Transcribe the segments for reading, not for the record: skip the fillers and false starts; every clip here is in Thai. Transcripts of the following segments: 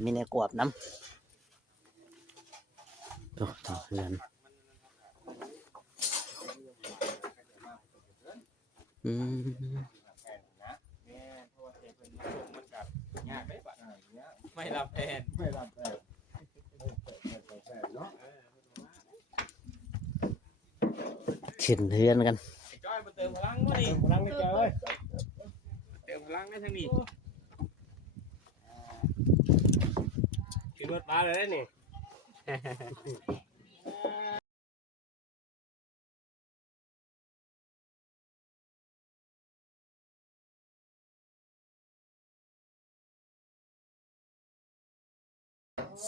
จะมีในกวบน้ำโอ้ต่อเพื่อนอืมไม่รับแทนขึ้นเพื่อนกันจ้อยมาเติมพลังวะนี่พลังไม่เจอเติมพลังได้ทั้งนี้ขึ้นรถมาเลยนี่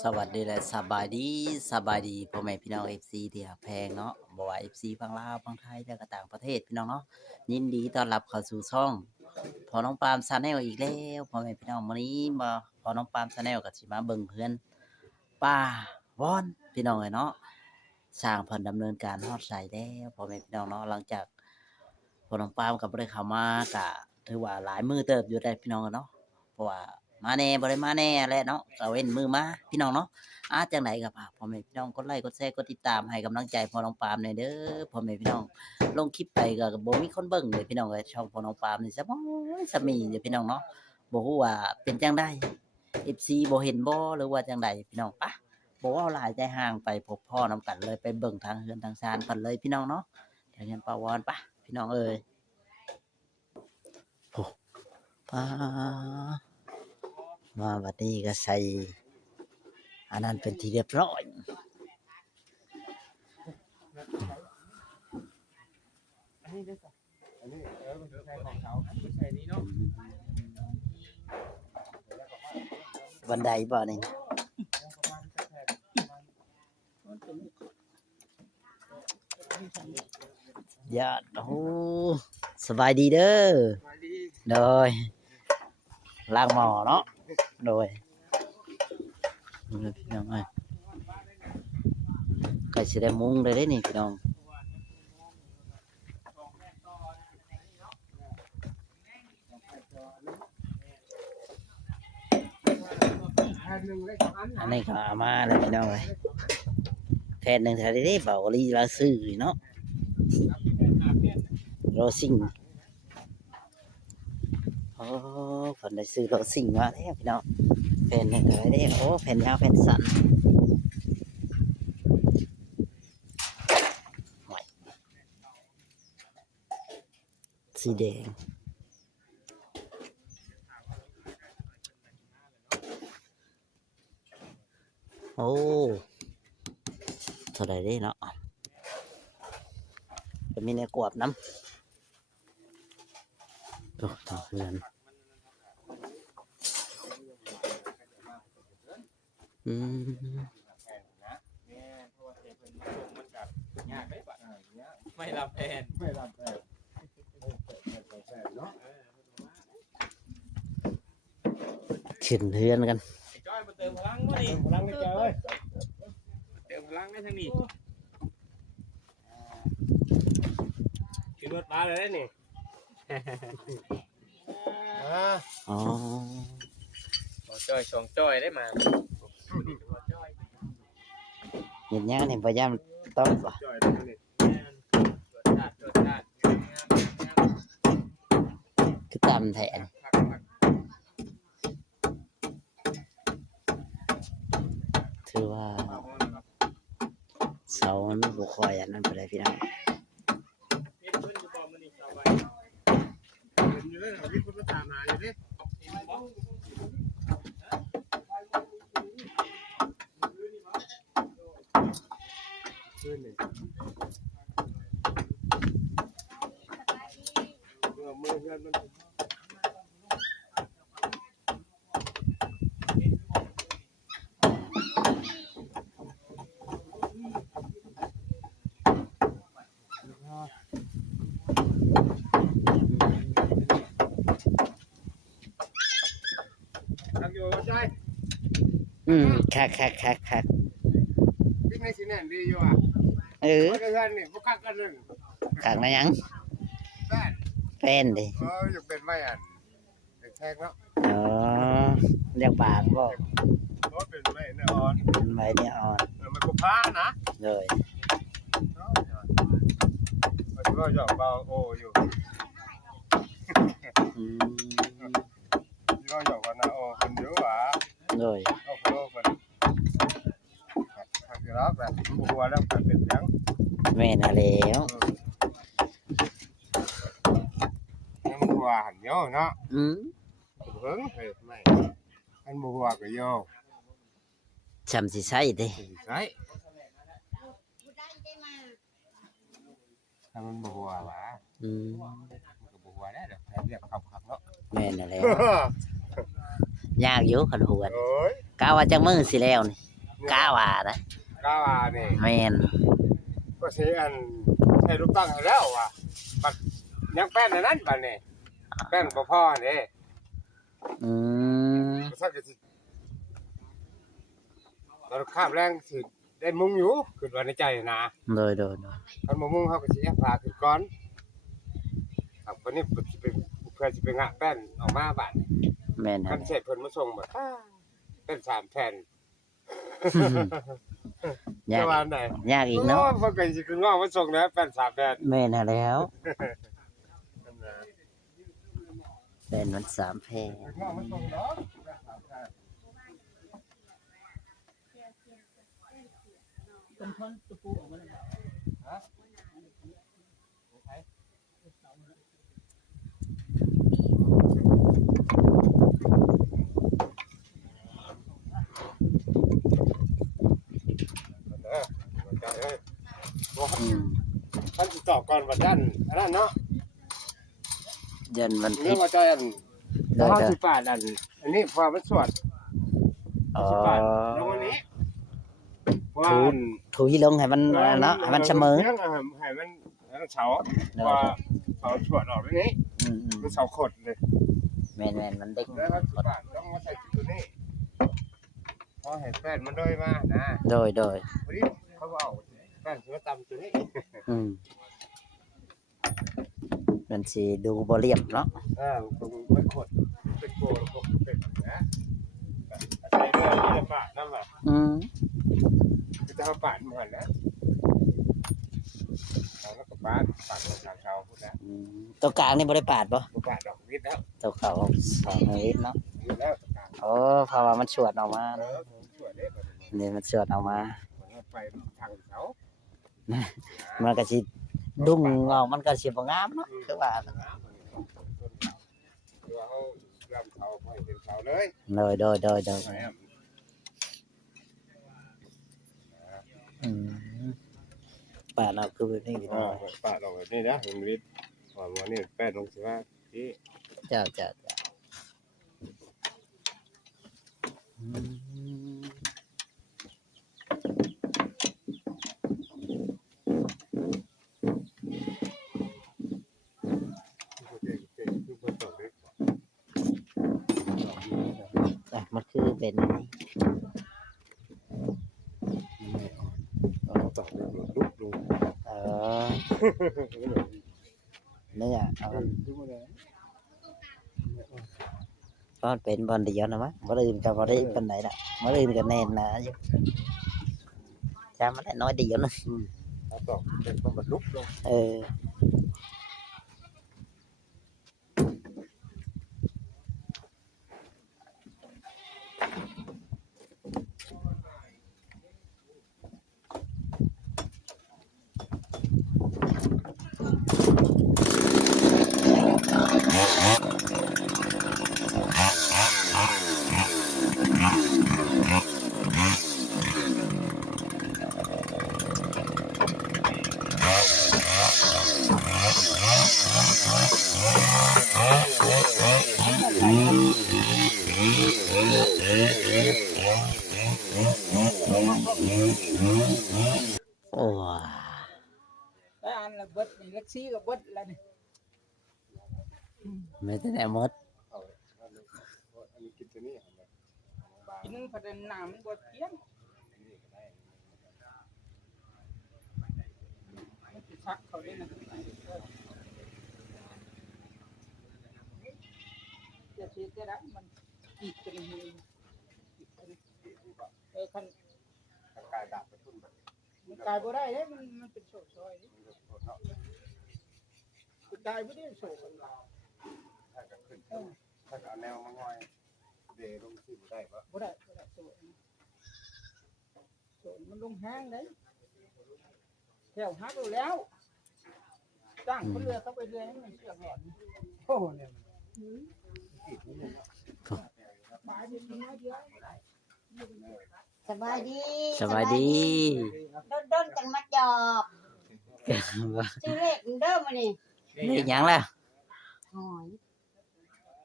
สวัสดีและสบายดีพ่อแม่พี่น้อง FC ที่หักแพงเนาะบ่ว่า FC ฝั่งลาวฝั่งไทยและก็ต่างประเทศพี่น้องเนาะยินดีต้อนรับเข้าสู่ช่องพอน้องปาล์มชาแนลอีกแล้วพ่อแม่พี่น้องวันนี้มาพอน้องปาล์มชาแนลก็สิมาเบิ่งเพื่อนป้าวอนพี่น้องเนาะสร้างเพิ่นดำเนินการฮอดใส่แล้วพ่อแม่พี่น้องเนาะหลังจากพอน้องปาล์มก็บ่ได้เข้ามาก็ถือว่าหลายมื้อเติบอยู่ได้พี่น้องเนาะเพราะว่ามาแน่บ่ได้มาแน่แหละเนาะก็เว้นมือมาพี่น้องเนาะจังไดก็ฝากพ่อแม่พี่น้องกดไลค์กดแชร์กดติดตามให้กำลังใจพ่อน้องปาล์มหน่อยเด้อพ่อแม่พี่น้องลงคลิปไปก็บ่มีคนเบิ่งเลยพี่น้องเอ้ยช่องพ่อน้องปาล์มนี่ซะบ่ซะมีเด้อพี่น้องเนาะบ่ฮู้ว่าเป็นจังได๋ FC บ่เห็นบ่หรือว่าจังไดพี่น้องปะบ่เว้าหลายใจห่างไปพบพ่อนํกันเลยไปเบิ่งทางเฮือนทางศาลเพิ่นเลยพี่น้องเนาะทางเฮือนป้าวอนปะพี่น้องเอ้ยโอ้ป้ามาบัดนี้ก็ใส่อันนั้นเป็นที่เรียบร้อยบันไดบ่นี่ยอดโอ้สบายดีเด้อโดยล้างหม้อเนาะโดยพี่น้องเอ้ยใกล้สิได้มุ้งเลยเด้นี่พี่น้องอันนี้ก็เอามาเลยพี่น้องเลยแทนหนึ่งแทนได้เบาลีลาซื้อเนาะโรซิ่งโอ้ผลได้ซื้อโรซิ่งมาแล้วพี่น้องแผ่นหนึ่งอะไรได้โอ้แผ่นยาวแผ่นสั้นสีแดงโอ้เท่าไรได้เนาะจะมีในกวบน้ำโอ้ต่อเพื่อนอืมไม่รับแทนขึ้นเพื่อนกันจ้อยมาเติมพลังวะนี่พลังไม่เจอเติมพลังได้ทั้งนี้ขึ้นรถมาเลยนี่อ๋อจ้อยสองจ้อยได้มาเห็นยังนี่พยายามต้องป่ะคือตำแทนถือว่าเสามันบุคอยอันนั้นไปเลยพี่น้องคักวิ่งในสีแน่นดีอยู่อ่ะเออเพื่อนนี่พวกคักกันหนึ่งคักนะยังแฟนแฟนดิอยู่เป็นไม่อันเป็นแทงแล้วอ๋อ เรียกบางบ่ รถเป็นไม่แน่นอน ไม้เนี่ยอ่อน มันก็พ้านะ เลย มันก็หยอกเบาโออยู่ อืม ก็หยอกว่านาโอคนเยอะหวะ เลย เอาโคคนทางที่รับแบบบัวแล้วเป็นยัง แม่น่ะแล้ว มันบัวหันโยเนาะ อืม เพิ่งเฮ้ยไม่มันบัวก็โย จำสิใช่เด้ ใช่ถ้ามันบัวหวะ อืม มันก็บัวได้เดี๋ยวเรียกขับขับเนาะ แม่น่ะแล้วยากอยู่คันหวน โอ้ย กะว่าจักมื้อสิแล้วนี่กะว่านะ ก้าวานี่ แม่น ก็ใช้อันใช้ลูกตั้งให้แล้วว่ะบัดยังแป้นในนั้นบัดนี่แป้นบ่พอนี่ อืม สักสิตอนข้ามแรงสิได้มุงอยู่ขึ้นว่าในใจนะ โดย คันบ่มุงเฮาก็สิแอบพาขึ้นก่อนครับวันนี้สิไปเพื่อสิไปงะแป้นออกมาบัด แม่น คั หั่ น น เสร็จเพิ่นมาส่งบัดเป็น3แผ่น ยาก จะว่าไหน ยากอีกเนาะ เพิ่นก็สิขึ้นงอมาส่งนะแป้น3แผ่น แม่น่ะแล้วเป็นมัน3แพร่ ขึ้นงอมาส่งเนาะแป้น3แผ่น เป็นคนตะปูออกมาเลย ฮะ อืม ท่านสิตอบก่อนว่าด้านอันนั้นเนาะ ยันวัน เรื่ ผิ อง ด ว่าใจอัน ได้ ห้า จ้ะ สิบบาทอันนี้พอมันสวด อ๋อ สิบบาทลงวันนี้ว่า ถุยลงให้มันเนาะให้มันเสมอ ให้มันเสาว่าเสาสวดออกแบบนี้ อืม มันเสาขดเลย แม่นมันเด็ก แล้วครับสิบบาทต้องมาใส่ตัวนี้พอเห็นแป้นมันด้วยมานะ โดย วันนี้เขาเอาแป้นมาตำตัวนี้ อืมมันสิดูบ่เรียบเนาะ ตรงไว้ขดเป็นโกลกเป็นนะใส่เนื้อที่จะปาดนั่นแหละ อืม คือจะเอาปาดมันก่อนนะเอาแล้วก็ปาดทางเช้าพูดนะ อืมตัวกลางนี่บ่ได้ปาดบ่ ปาดดอกวิทย์แล้ว ตัวเขา2ลิตรเนาะ วิทย์แล้วต่าง โอ้เพราะว่ามันสวดออกมา ช่วยได้ก่อน นี่มันสวดออกมา ไปทางเช้า มันก็สิดุ้งออกมันก็สิบ่งามเนาะคือว่า เดี๋ยวเอาลำเช้าไปเป็นเช้าเลย โดยอืมปาดเอาคือแบบนี้พี่น้อง ปาดออกแบบนี้นะผมวิทย์วันนี้แป้งลงสิว่าที่ จ้าอืม คือคนตกเลย อ่ะมันคือเป็นอันนี้ ตกเลยลุกลง เออเนี่ยเอามัน ลุกมาแล้ว ก็เป็นบอลเดียวนะมั้งบอลอื่นก็บอลได้ปานไหนละบอลอื่นก็แน่นหนาอยู่จำมันได้น้อยเดียวนะ ตกเป็นคนแบบลุกลง เออโอ้ แล้วอันละเบิดนี่เล็กซี่กับเบิดแล้วนี่ ไม่ได้แน่หมด อันนี้กินตัวนี้ กินประเด็นน้ำมันบ่เที่ยงมันสิชักเขาได้นะจะเสียจะได้มัน กีดกันเลยคัน ทางกายดาบไปทุ่นแบบ มันกลายบ่ได้เด้มันเป็นโซ่ซอยกลายบ่ได้โซ่กันว่า ถ้าจะขึ้นถ้าเอาแนวมางอยเดลงที่บ่ได้ปะ บ่ได้โซ่มันลงแห้งเลยแถวหักแล้วตั้งคนเรือเข้าไปเรือให้มันเชือกหลอดโอ้เนี่ยปลาเดียวน้อยเดียว สบายดี สวัสดี ด้นจังมาจอบชื่อเลขเด้อมานี่ นี่หยังล่ะ หอย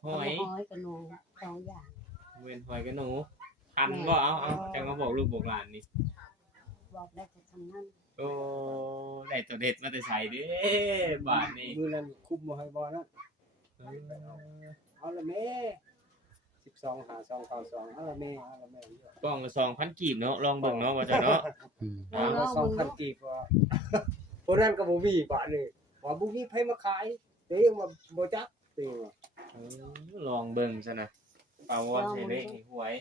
หอย หอยกับหนูสองอย่าง เวนหอยกับหนูทันบ่เอาจังมาบอกลูกบอกหลานนี่ บอกได้แต่คำนั้น โอ้ได้ตัวเด็ดมาแต่ใส่เด้บาทนี่ มือนั้นคุมบ่ให้บ่นะเอาละแม่12 5 2 9 2เอาละแม่ กล่องละ2,000กีบเนาะลองเบิ่งเนาะว่าจะเนาะ อืม เอาละ2,000กีบว่าพวกนั้นก็บ่มีบาทนี่ว่าบ่มีไผมาขายเดี๋ยวยังมาบ่จักติว่า ลองเบิ่งซะนะเปาว่าใช่เลขนี่หวย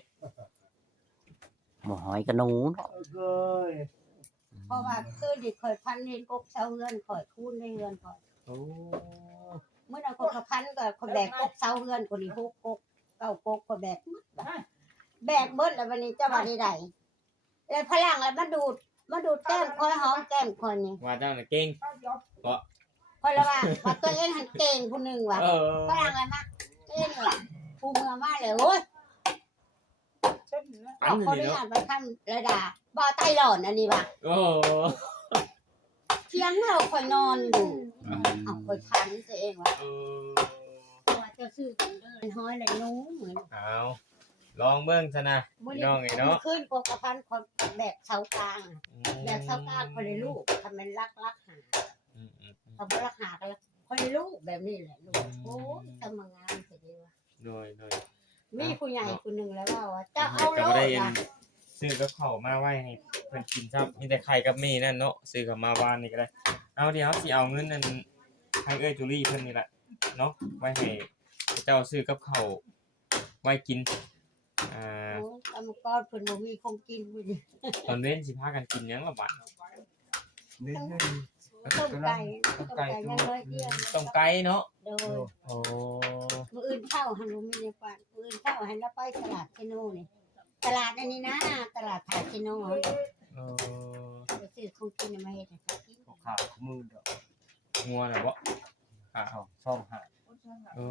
หมูหอยกับหนูเนาะ เอ้ย เพราะว่าคือดิข่อยพันเห็นกกเสาเฮือนข่อยคูณในเฮือนข่อย โอ้ เมื่อนั้นข่อยพันก็ข่อยแบกกกเสาเฮือนคนนี้6กก9กกข่อยแบกหมดแบกเบิดแล้ววันนี้เจ้าว่าได้ใดแล้วพลังแล้วมาดูดแก้มข่อยหอมแก้มข่อยนี่ ว่าเจ้าน่ะเก่ง ข่อยละว่าตัวเองหันเก่งผู้นึงว่ะ เออ พลังอะไรมาเก่งว่ะผู้เมืองมาเลยโอ้ย อัน เขา นี้ ได้ เนาะ อ่านไปขั้นระดาบ่อไตหลอนอันนี้ว่ะ โอ้ เที่ยงเราคอยนอนอยู่เอาคอยทันตัวเองว่ะ เออ ว่าจะซื้อกันเด้อห้อยเลยหนูเหมือน เอาลองเบิ่งซะนะพี่น้องไอ้เนาะ ขึ้นโกกระพันคนแบกเสากลางแบกเสากลางคนในลูกทำเป็นรักหา อืม ทำเป็นรักหากันแล้วคนในลูกแบบนี้แหละลูกโอ้ยทำมางานเสร็จดีว่ะ โดย มีผู้ใหญ่คนหนึ่งแล้วว่าจะเอา ก็ โล บ่ได้ กอ่ะ ซื้อกับข้าวมาไว้ให้เพิ่นกินครับมีแต่ไข่กับหมี่นั่นเนาะซื้อกับมาวานนี่ก็ได้เอาเดี๋ยวสิเอาเงินนั่นให้เอ้ยจูลี่เพิ่นนี่แหละเนาะไว้ให้เจ้าซื้อกับข้าวไว้กินอ่า โอ้ยกรรมกรเพิ่นบ่มีคงกินมื้อนี้ ตอนเล่นสิพากันกินหยังล่ะบัด นี่ ต้มไก่ยังน้อยเดียว ต้มไก่เนาะ โดย โอ้ มื้ออื่นเข้าหันบ่มีในปานมื้ออื่นเข้าหันแล้วไปตลาดเชโนนี่ตลาดอันนี้นะตลาดถาเชโน เออ ไปซื้อของกินมาเฮ็ดให้เขากิน ขามือดอก งัวน่ะบ่ค่ะ ช่องหา โอ้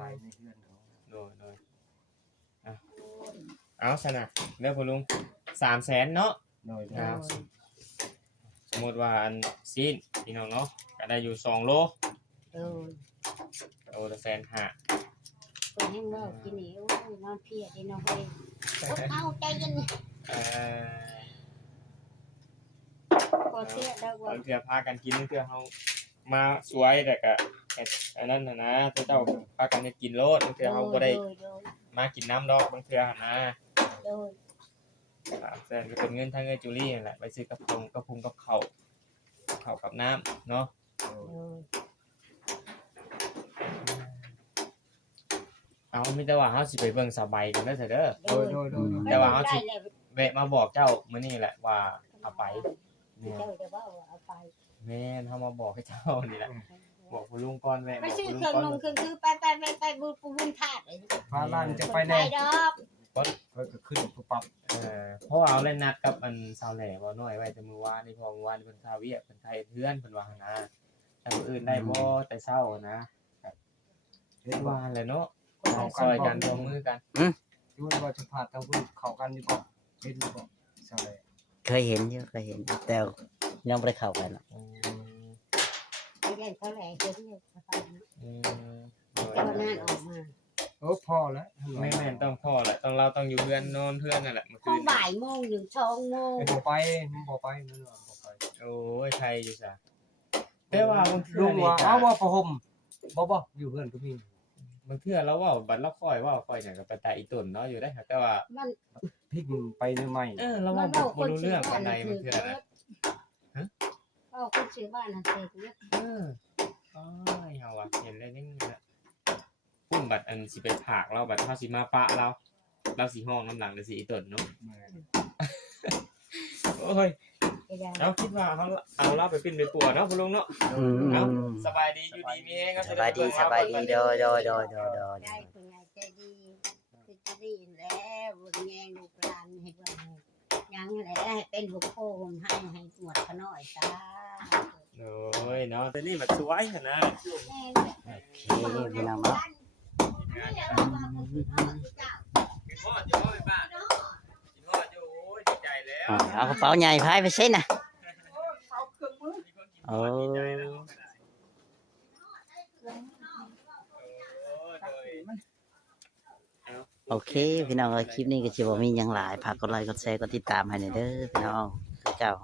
ขายในเฮือนเขา โดยอ่ะเอาซะนะเด้อพ่อลุง300,000เนาะ โดย ครับสมมติว่าอันซีนพี่น้องเนาะก็ได้อยู่2โล เออ โลละ150,000 เพิ่นให้เว้ากินนี่โอ้ยนอนเพลียดิน้องเอ้ยเอาใจเย็น เอ่อ พอเที่ยแล้วว่า บางเทื่อพากันกินบางเทื่อเฮามาสวยแต่ก็เฮ็ดอันนั้นน่ะนะเจ้าพากันเฮ็ดกินโลดบางเทื่อเฮาบ่ได้มากินน้ำดอกบางเทื่อหั่นนะ โดย แสนก็เป็นเงินทางเงินจูลี่นั่นแหละไปซื้อกับพุงกับข้าวกับน้ำเนาะ โดย เอามีแต่ว่าเฮาสิไปเบิ่งสบายกันเด้อเด้อ โดย แต่ว่าเฮาสิแวะมาบอกเจ้ามื้อนี้แหละว่าเอาไป เจ้าจะว่าเอาไป แม่นเฮามาบอกให้เจ้านี่แหละบอกคุณลุงก่อนแวะ ไป บอก ซื้อ คุณ เค ลุ รื่อง งก่อน นมเครื่องคือไปบุญธาตุ พาล้านจะไป ไป แน่ ดอก เพิ่นก็ขึ้นปั๊บ เพราะว่าเอาเล่นนัดกับอันสาวแหล่บ่น้อยไว้แต่มื้อวานนี่พอมื้อวานนี่เพิ่นคาเวียเพิ่นไทยเพื่อนเพิ่นว่าหั่นนะแต่มื้ออื่นได้บ่แต่เช้านะ เห็น ว่า ว่า แหละเนาะซอยกันร่วมมือกัน ดูว่าจะพาทางพุ่นเข้ากันอยู่บ่เห็นบ่ใช่ เคยเห็นอยู่เคยเห็นแต่ยังบ่ได้เข้ากันหรอก ไปเล่นเขาแหล่เห็นอยู่เขาไป อืม เจ้านั่นออกมา โอ้พอแล้ว แม่นต้องพ่อแหละเราต้องอยู่เพื่อนนอนเพื่อนนั่นแหละเมื่อ ห้ คื อง น บ่ายโมงถึง2 โมง บ่ไปบ่ไปนั่นว่าบ่ไป โอ้ยใครอยู่ซะแต่ว่าบางเทื่ ลุ อง นี่ ว่า ก็ เอาว่าประหมบ่อยู่เพื่อนก็มี บางเทื่อเราเว้าบัดเราค่อยเว้าค่อยหยังก็ไปตาอีตุนเนาะอยู่ได้ครับแต่ว่า มัน พลิกไปใหม่ เรา มั เว้าน เว้า บ่รู้เรื่องปานใด ถื บางเทื่อนะ เอาคนซื้อบ้านน่ะเสร็จเนี่ย อ้ายเฮาว่าเห็นแล้วยังนะ ทิ่มบัดอันสิไปผากเราบัดเฮาสิมาปะเราสิห้องน้ำหลังจังซี่อีต้นเนาะโอ้ยเราคิดว่าเขาเอาเราไปปิ้นไปปัวเนาะคุณลุงเนาะ อืม เอาสบายดีอยู่ดีมีแฮงครับ สบายดีสบายดีโดย ได้คุณยายใจดีคือจะดีแล้วบุญแยงลูกหลานให้เบิ่งยังแหละให้เป็นบุคคลให้หมดขน้อยจ้า โอ้ยเนาะแต่นี่มันสวยขนาด โอเคพี่น้องเนาะ กินฮอดอยู่บ่แม่ป้ากินฮอดอยู่โอ้ยดีใจแล้ว เอากระเป๋าใหญ่พายไปใช่น่ะ เอาเครื่องมือ มีคนกินฮอดดีใจแล้วโอ้ย โอเคพี่น้องคลิปนี้ก็สิบ่มีหยังหลายฝากกดไลค์กดแชร์กดติดตามให้หน่อยเด้อพี่น้องคือเก่า